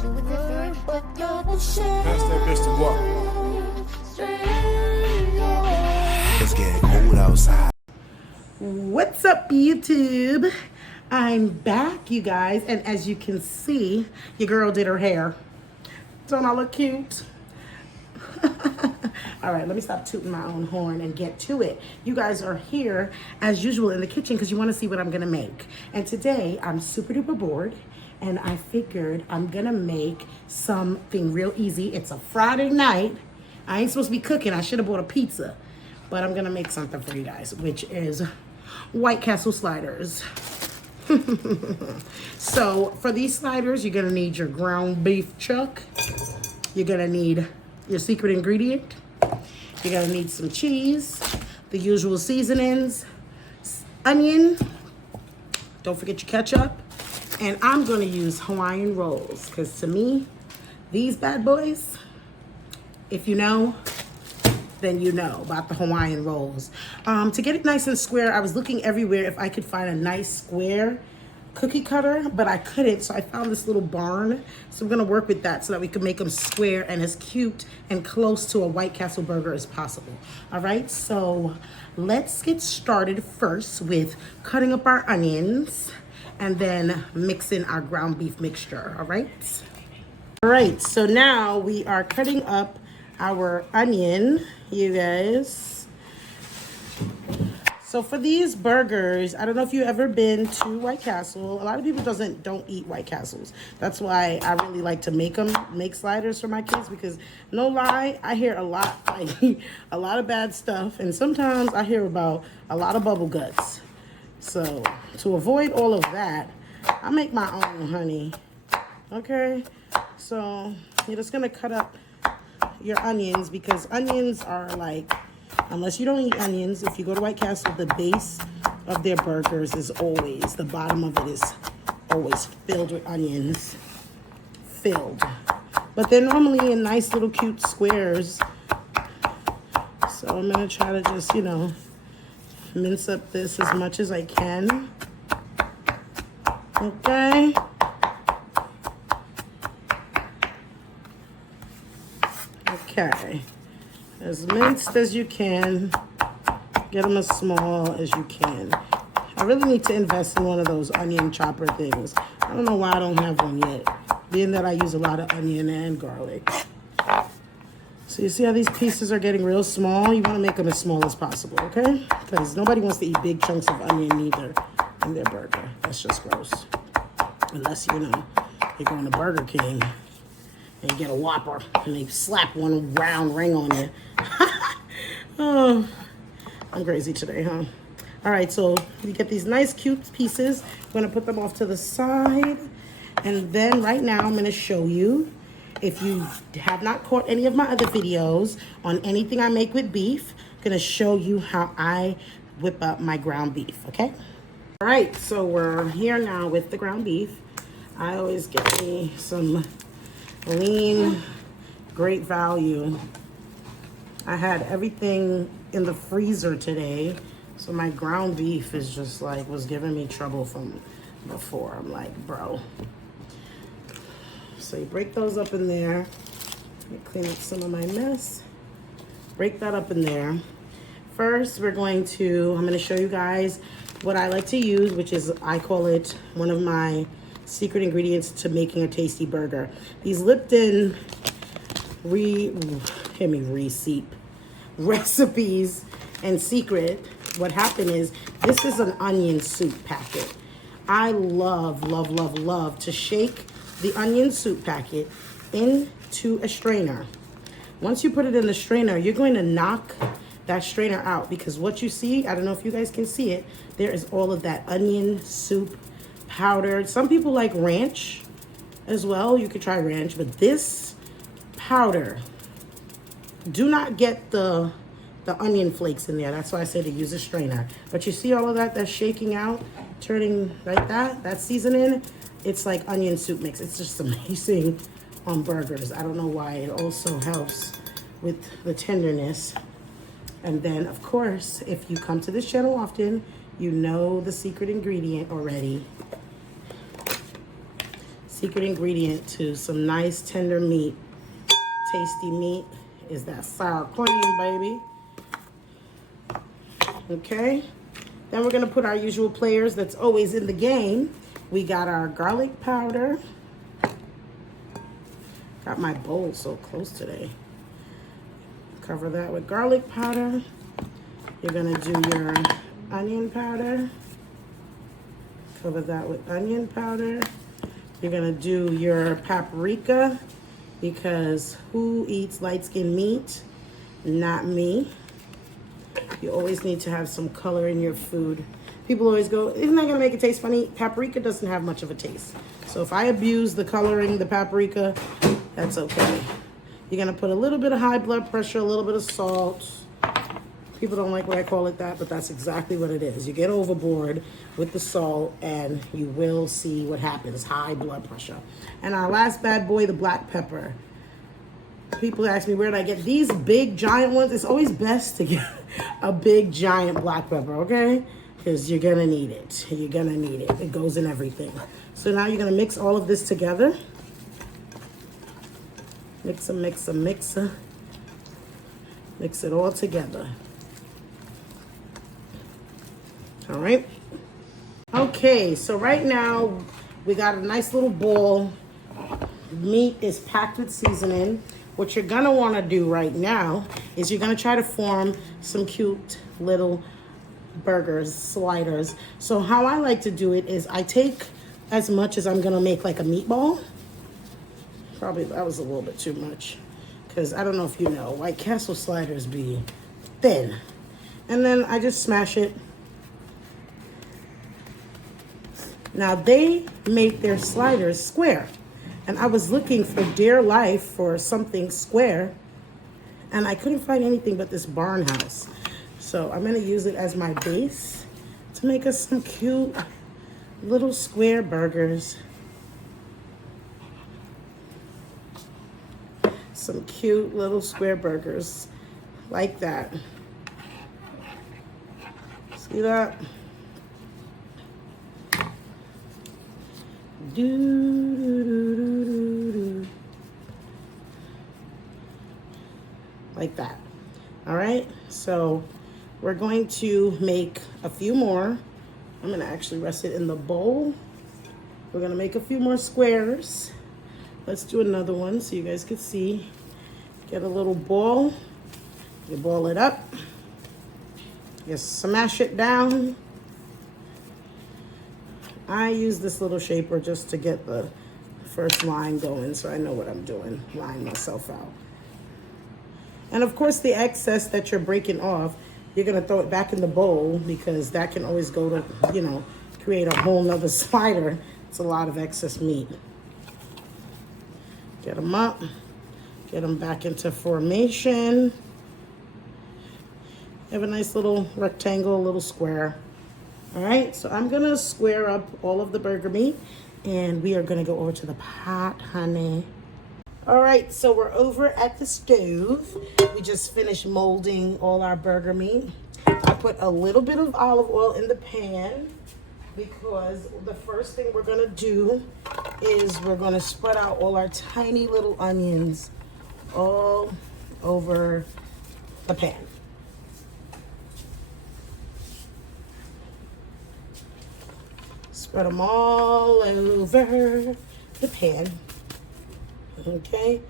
Pass that bitch to walk. It's getting cold outside. What's up, YouTube? I'm back, you guys, and as you can see, your girl did her hair. Don't I look cute? All right, let me stop tooting my own horn and get to it. You guys are here, as usual, in the kitchen because you want to see what I'm going to make. And today, I'm super duper bored, and I figured I'm going to make something real easy. It's a Friday night. I ain't supposed to be cooking. I should have bought a pizza. But I'm going to make something for you guys, which is White Castle sliders. So, for these sliders, you're going to need your ground beef chuck. You're going to need your secret ingredient. You're going to need some cheese, the usual seasonings, onion, don't forget your ketchup, and I'm going to use Hawaiian rolls because to me, these bad boys, if you know, then you know about the Hawaiian rolls. To get it nice and square, I was looking everywhere if I could find a nice square cookie cutter, but I couldn't, so I found this little barn. So I'm gonna work with that so that we can make them square and as cute and close to a White Castle burger as possible. All right, so let's get started first with cutting up our onions and then mixing our ground beef mixture, all right? All right, so now we are cutting up our onion, you guys. So for these burgers, I don't know if you've ever been to White Castle. A lot of people don't eat White Castles. That's why I really like to make sliders for my kids because no lie, I hear a lot of bad stuff, and sometimes I hear about a lot of bubble guts. So to avoid all of that, I make my own, honey. Okay, so you're just gonna cut up your onions because onions are like, unless you don't eat onions, if you go to White Castle, the base of their burgers is always, the bottom of it is always filled with onions. Filled. But they're normally in nice little cute squares. So I'm going to try to just, you know, mince up this as much as I can. Okay. Okay. As minced as you can. Get them as small as you can. I really need to invest in one of those onion chopper things. I don't know why I don't have one yet, being that I use a lot of onion and garlic. So you see how these pieces are getting real small? You want to make them as small as possible, okay? Because nobody wants to eat big chunks of onion either in their burger. That's just gross. Unless, you know, you're going to Burger King and you get a Whopper and they slap one round ring on you. Oh, I'm crazy today, huh? All right, so you get these nice cute pieces. I'm gonna put them off to the side. And then right now I'm gonna show you, if you have not caught any of my other videos on anything I make with beef, I'm gonna show you how I whip up my ground beef, okay? All right, so we're here now with the ground beef. I always get me some lean, great value. I had everything in the freezer today, so my ground beef is just like, was giving me trouble from before. I'm like, bro. So you break those up in there. Let me clean up some of my mess. Break that up in there. First, I'm going to show you guys what I like to use, which is, I call it one of my secret ingredients to making a tasty burger. These Lipton recipes and secret, what happened is, this is an onion soup packet. I love to shake the onion soup packet into a strainer. Once you put it in the strainer, you're going to knock that strainer out because what you see, I don't know if you guys can see it, there is all of that onion soup powder. Some people like ranch as well. You could try ranch, but this powder, do not get the onion flakes in there. That's why I say to use a strainer. But you see all of that that's shaking out, turning like that, that seasoning, it's like onion soup mix. It's just amazing on burgers. I don't know why. It also helps with the tenderness. And then, of course, if you come to this channel often, you know the secret ingredient already. secret ingredient to some nice tender meat, tasty meat, is that sour cream, baby. Okay, then we're gonna put our usual players that's always in the game. We got our garlic powder. Got my bowl so close today. Cover that with garlic powder. You're gonna do your onion powder. Cover that with onion powder. You're gonna do your paprika, because who eats light-skinned meat? Not me. You always need to have some color in your food. People always go, isn't that gonna make it taste funny? Paprika doesn't have much of a taste. So if I abuse the coloring, the paprika, that's okay. You're gonna put a little bit of high blood pressure, a little bit of salt. People don't like when I call it that, but that's exactly what it is. You get overboard with the salt and you will see what happens, high blood pressure. And our last bad boy, the black pepper. People ask me, where did I get these big giant ones? It's always best to get a big giant black pepper, okay? Because you're gonna need it. You're gonna need it. It goes in everything. So now you're gonna mix all of this together. Mix it all together. All right. Okay, so right now we got a nice little bowl. Meat is packed with seasoning. What you're gonna wanna do right now is you're gonna try to form some cute little burgers, sliders. So how I like to do it is I take as much as I'm gonna make like a meatball. Probably that was a little bit too much, because I don't know if you know, White Castle sliders be thin. And then I just smash it. Now they make their sliders square. And I was looking for dear life for something square, and I couldn't find anything but this barn house. So I'm gonna use it as my base to make us some cute little square burgers. Some cute little square burgers like that. See that? Like that. All right, so we're going to make a few more. I'm gonna actually rest it in the bowl. We're gonna make a few more squares. Let's do another one so you guys can see. Get a little ball. You ball it up. You smash it down. I use this little shaper just to get the first line going so I know what I'm doing, line myself out. And of course the excess that you're breaking off, you're gonna throw it back in the bowl, because that can always go to, you know, create a whole nother slider. It's a lot of excess meat. Get them up, get them back into formation. Have a nice little rectangle, a little square. All right, so I'm gonna square up all of the burger meat, and we are gonna go over to the pot, honey. All right, so we're over at the stove. We just finished molding all our burger meat. I put a little bit of olive oil in the pan, because the first thing we're gonna do is we're gonna spread out all our tiny little onions all over the pan. Spread them all over the pan, okay?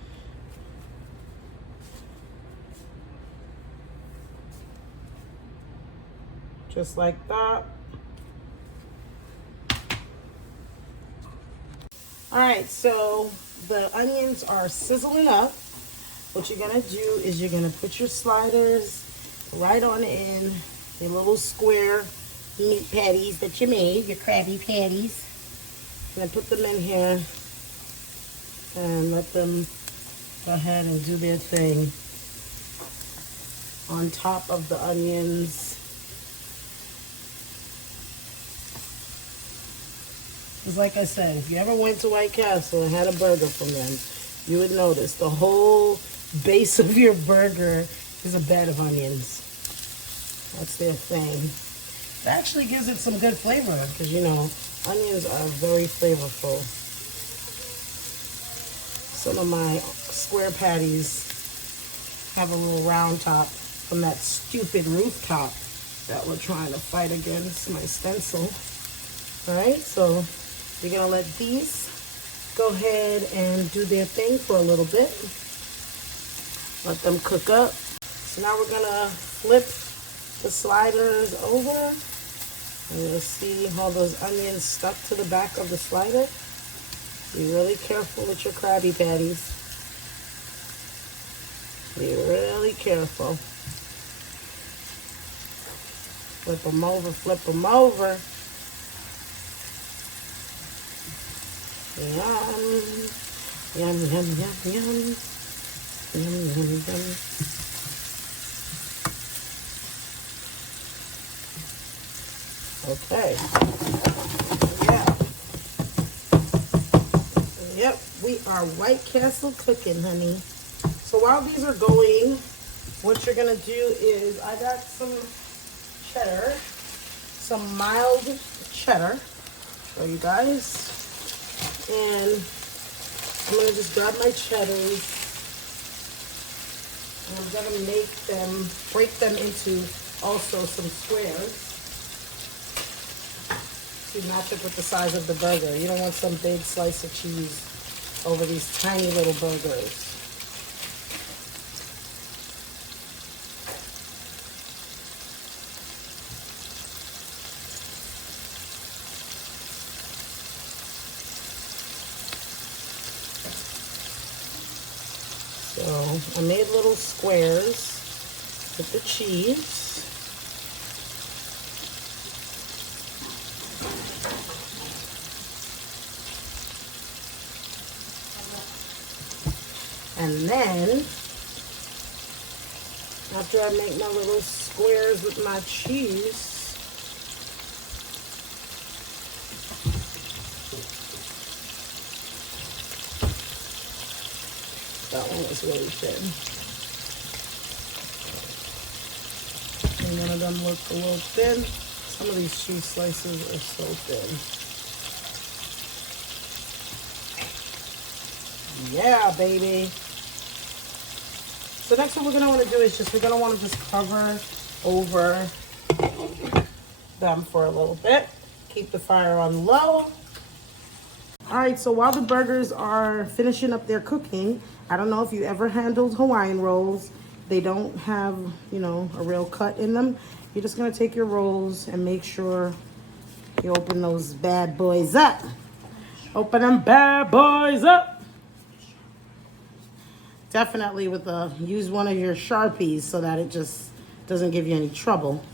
Just like that. All right, so the onions are sizzling up. What you're gonna do is you're gonna put your sliders right on in, your little square meat patties that you made, your Krabby Patties. And then put them in here and let them go ahead and do their thing on top of the onions. Because like I said, if you ever went to White Castle and had a burger from them, you would notice the whole base of your burger is a bed of onions. That's their thing. It actually gives it some good flavor, because you know, onions are very flavorful. Some of my square patties have a little round top from that stupid rooftop that we're trying to fight against, my stencil. All right, so we're gonna let these go ahead and do their thing for a little bit. Let them cook up. So now we're gonna flip the sliders over. And you'll see all those onions stuck to the back of the slider. Be really careful with your Krabby Patties. Be really careful. Flip them over, flip them over. Yum. Yum, yum, yum, yum. Yum, yum, yum. Okay. Yeah. Yep, we are White Castle cooking, honey. So while these are going, what you're gonna do is, I got some cheddar, some mild cheddar, show you guys. And I'm gonna just grab my cheddars and I'm gonna break them into also some squares to match up with the size of the burger. You don't want some big slice of cheese over these tiny little burgers. So I made little squares with the cheese. And then, after I make my little squares with my cheese, that one is really thin. And one of them look a little thin. Some of these cheese slices are so thin. Yeah, baby. So next what we're gonna want to do is we're gonna want to just cover over them for a little bit. Keep the fire on low. All right, so while the burgers are finishing up their cooking, I don't know if you ever handled Hawaiian rolls. They don't have, you know, a real cut in them. You're just gonna take your rolls and make sure you open those bad boys up. Open them bad boys up. Definitely use one of your Sharpies so that it just doesn't give you any trouble.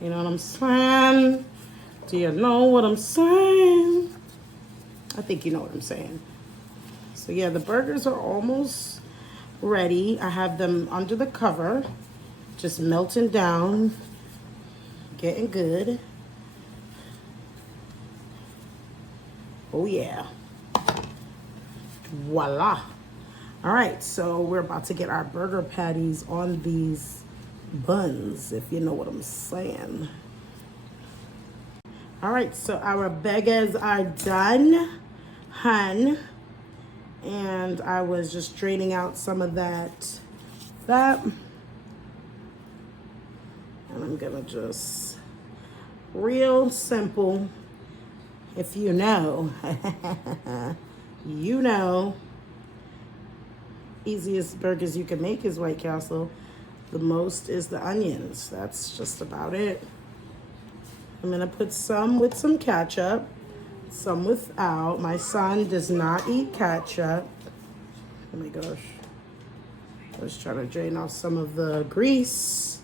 You know what I'm saying? Do you know what I'm saying? I think you know what I'm saying. So yeah, the burgers are almost ready. I have them under the cover, just melting down, getting good. Oh yeah. Voila. All right, so we're about to get our burger patties on these buns, if you know what I'm saying. All right, so our burgers are done, hun. And I was just draining out some of that. And I'm gonna just, real simple, if you know, you know. Easiest burgers you can make is White Castle. The most is the onions. That's just about it. I'm gonna put some with some ketchup, some without. My son does not eat ketchup. Oh my gosh. I was trying to drain off some of the grease.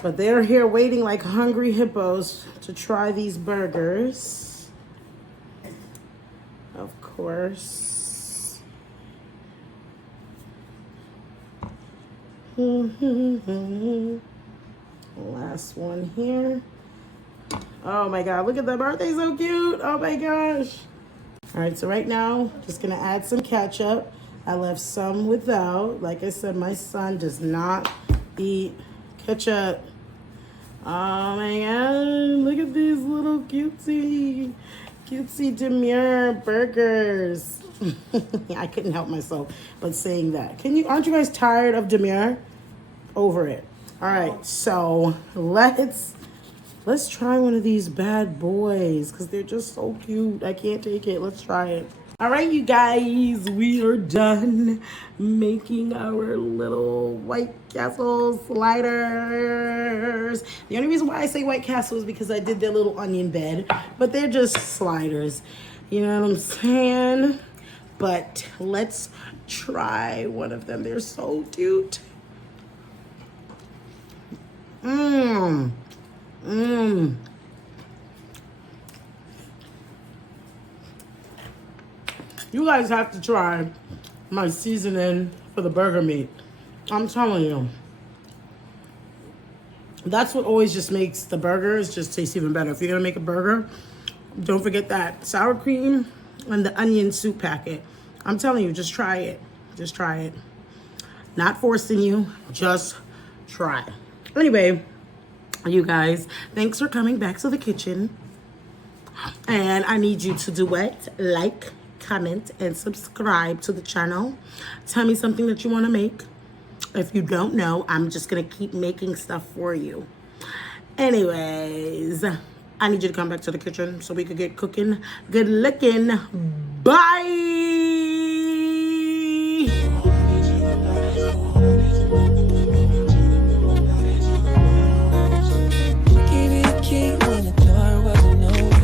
But they're here waiting like hungry hippos to try these burgers. Of course. Last one here. Oh my god, look at them. Aren't they so cute? Oh my gosh. All right, so right now, just gonna add some ketchup. I left some without. Like I said, my son does not eat ketchup. Oh my god, look at these little cutesy demure burgers. I couldn't help myself but saying that. Aren't you guys tired of Demure? Over it. All right, so let's try one of these bad boys because they're just so cute. I can't take it. Let's try it. All right, you guys, we are done making our little White Castle sliders. The only reason why I say White Castle is because I did their little onion bed, but they're just sliders. You know what I'm saying? But let's try one of them. They're so cute. Mmm. Mmm. You guys have to try my seasoning for the burger meat. I'm telling you. That's what always just makes the burgers just taste even better. If you're going to make a burger, don't forget that sour cream and the onion soup packet. I'm telling you, just try it. Just try it. Not forcing you. Just try. Anyway, you guys, thanks for coming back to the kitchen. And I need you to do what? Like, comment, and subscribe to the channel. Tell me something that you want to make. If you don't know, I'm just going to keep making stuff for you. Anyways, I need you to come back to the kitchen so we could get cooking. Good looking. Bye.